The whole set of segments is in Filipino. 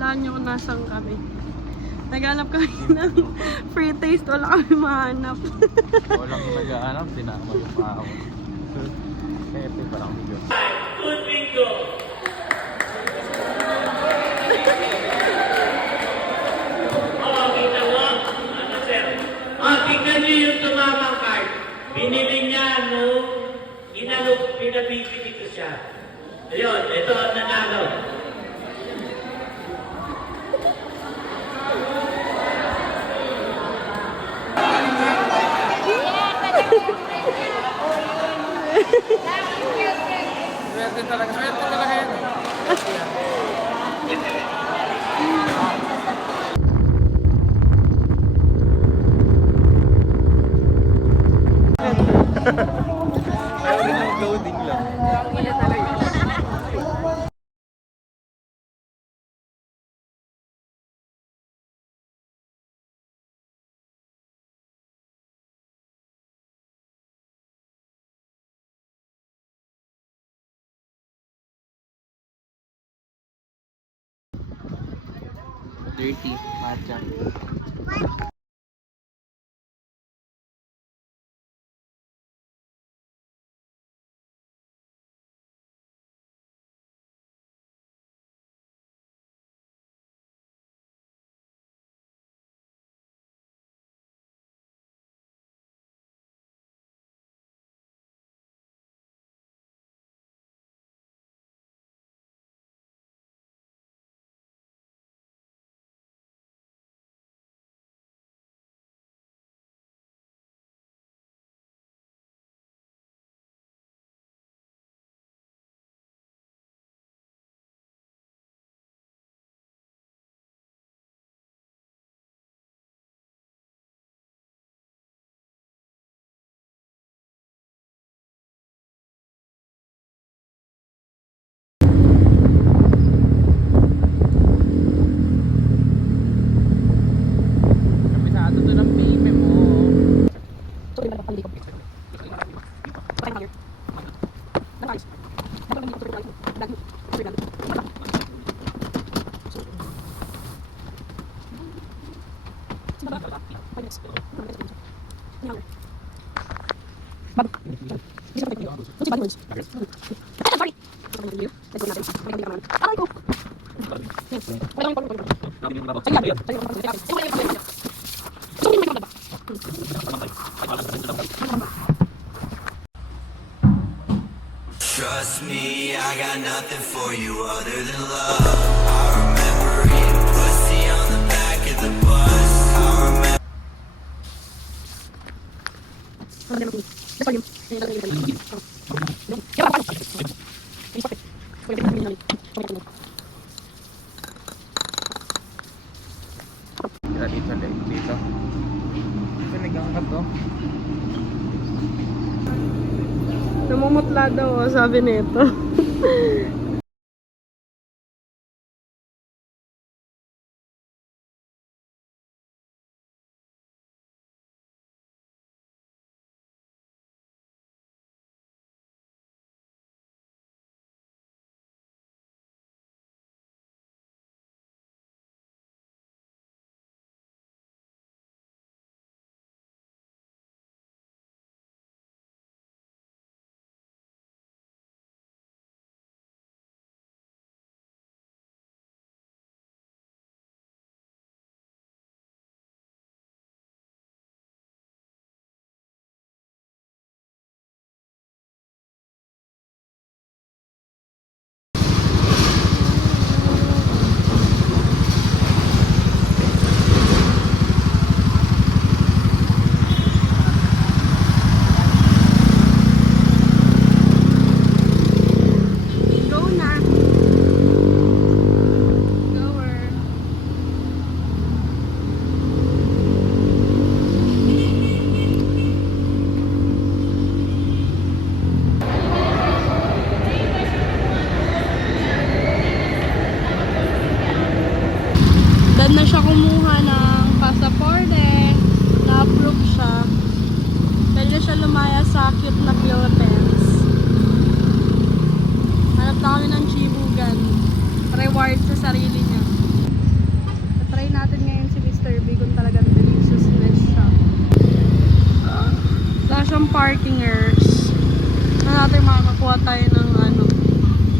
Laan nyo kung nasan kami. Naghanap kami ng free taste. Wala kami mahanap. Walang nag-aanap, dinama yung pao. Kaya ito parang video. Good bingo! Kita mo? Ano, sir? Tingnan niyo yung tumamang card. Binili niya nung pinabibili ko siya. Ayun, ito ang nanalo. Swerte talaga yan. Ayaw rin ng loading lang. Dirty, matcha. Kabisado to ng meme mo. Trust me, I got nothing for you other than love. I remember eating pussy on the back of the bus. I remember. Dito, dito. Kasi nag-angkat to. Namumutla daw, sabi nito. makakakuha tayo ng ano.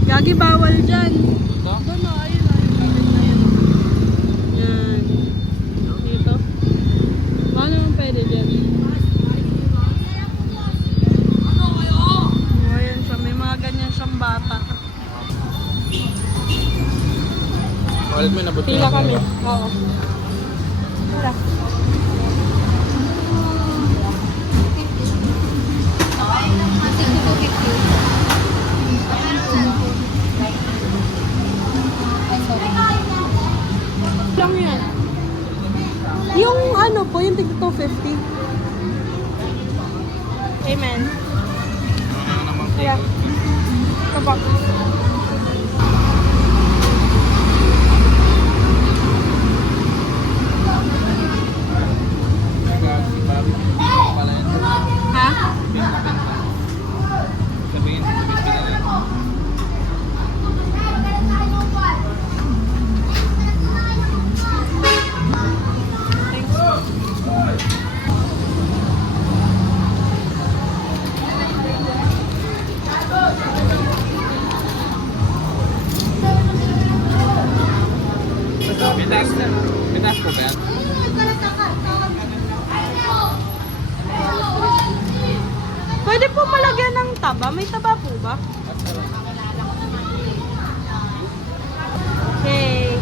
Gagi, bawal dyan. Ito? Doon na, ayun na, yung gilid na yun. Yan. Dito. Paano naman pwede dyan? Ayan siya, may mga ganyan siyang bata. Wallet mo, nabot Pila kami. Oo. Wala. Lang yan. Yung ano po, yung tig 250. Amen. Kaya, kabak. Ha? Sabihin, Pinas ko ba yan? Pwede po malagyan ng taba. May taba po ba? Okay.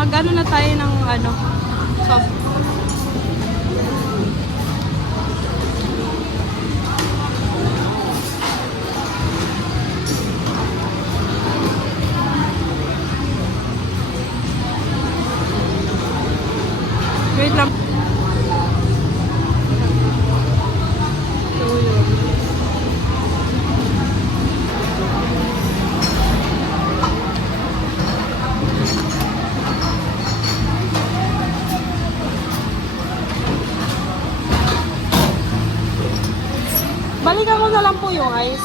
Mag-ano na tayo ng ano, soft. Wait lang. So, yun. Balikan ko na lang po yung ice.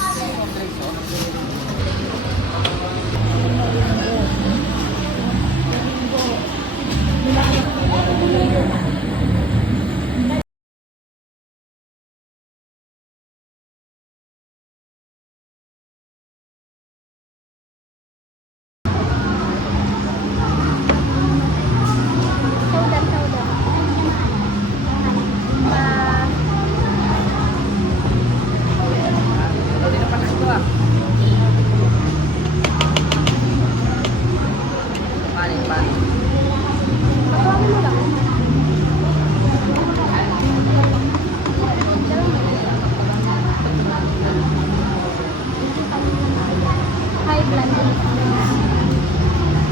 High blood.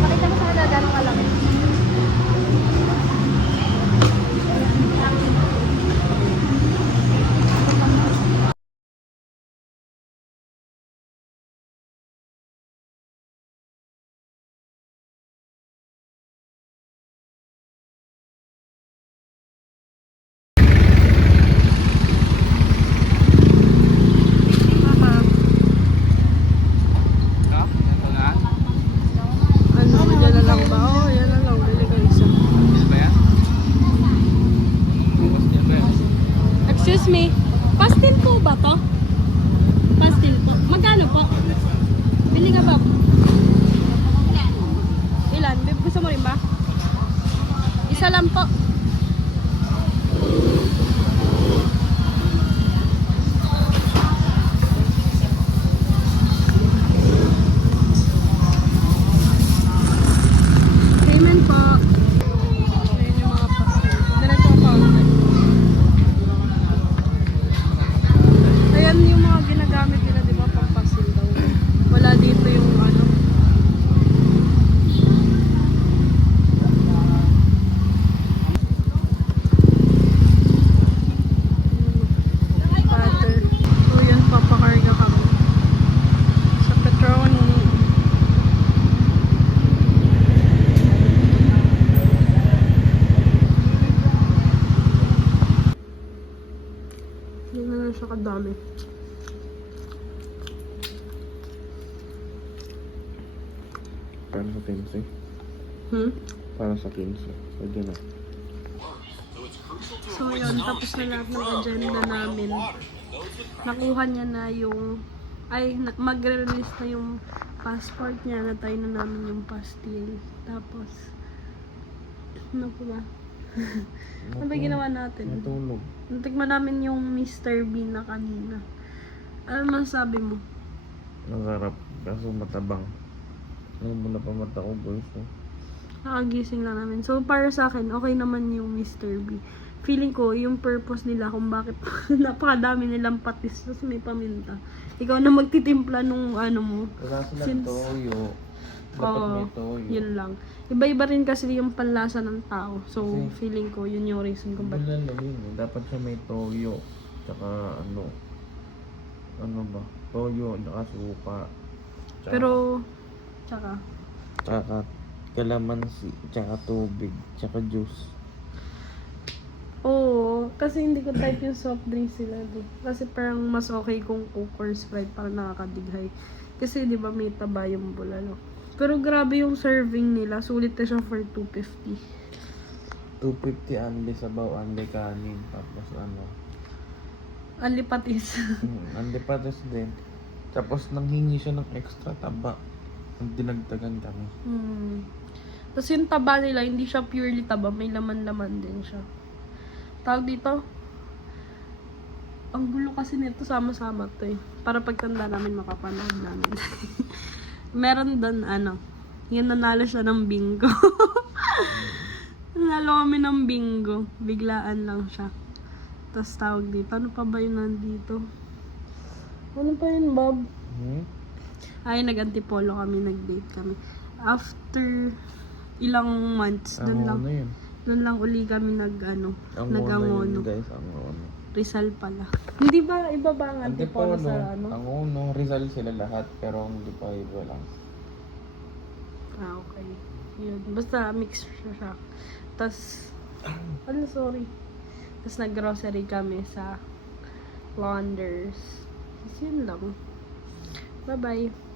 Pakita mo sa kanila gano'ng kalaki. Ano, yan na lang ba? Oo, yan na lang. Bili ka isa. Excuse me, pastil po ba to? Pastil po. Magkano po? Bili nga ba? Ilan? Gusto mo rin ba? Isa lang po. Payment po. Ayan yung mga pastil. Direct po po. Ayan yung mga ginagamit nila, di ba, pang pastil daw. Wala dito yung ano. Butter. So yan, papakarga kami. Sa Petroni. Hindi na lang siya kadami. Para sa 15. Para sa 15. Pwede na. So yun, tapos na lahat ng agenda namin. Nakuha niya na yung, magre-release na yung passport niya, natay na namin yung pastil. Tapos, ano pa ba? Ano ba ginawa natin? Natulog. Natikman namin yung Mr. Bean na kanina. Ano masabi mo? Masarap. Kaso matabang. Ngayon mo na pa mata ko, boys. Nakagising lang namin. So, para sa akin, okay naman yung Mr. B. Feeling ko, yung purpose nila kung bakit napakadami nilang patis tapos may paminta. Ikaw na magtitimpla nung ano mo. Kaso lang Since- toyo. Dapat Oo, may toyo. yun lang. Iba-iba rin kasi yung panlasa ng tao. So, Kasi- feeling ko, yun yung reason kung bakit. Wala lang yun. Dapat siya may toyo. Tsaka ano. Ano ba? Toyo, tsaka suka. Tsaka, Pero, tsaka, tsaka kalamansi, tsaka tubig, tsaka juice. oo, kasi hindi ko type yung soft drinks sila. Kasi parang mas okay kung Coke or Sprite, parang nakakadighay. Kasi di ba may taba yung bulalo. Pero grabe yung serving nila. Sulit na siya for 250. 250 only sabaw, only kanin. Tapos ano. Only patis. Only patis din. Tapos nanghingi siya ng extra taba. Ang dinagdagan kami. Tapos yung taba nila, hindi siya purely taba. May laman-laman din siya. Tawag dito, ang gulo kasi nito, sama-sama to eh. Para pagtanda namin, makapanood namin. Meron doon, yun nanalo siya ng bingo. Nanalo kami ng bingo. Biglaan lang siya. Tapos tawag dito, ano pa ba yun nandito? Ano pa yun, Bob? Ay, nag-antipolo kami, nag-date kami. After ilang months, doon lang. Ano yun? Doon lang uli kami Ang nag-angono. guys, ang ono. Rizal pala. Hindi ba, iba ba ang antipolo Antipolo, sa ano? ang ono, Rizal sila lahat, pero hindi pa iba lang. Okay. Yun. Basta mix siya. Tapos, sorry. Tapos nag-grocery kami sa Launders. Tapos yun lang. Bye-bye.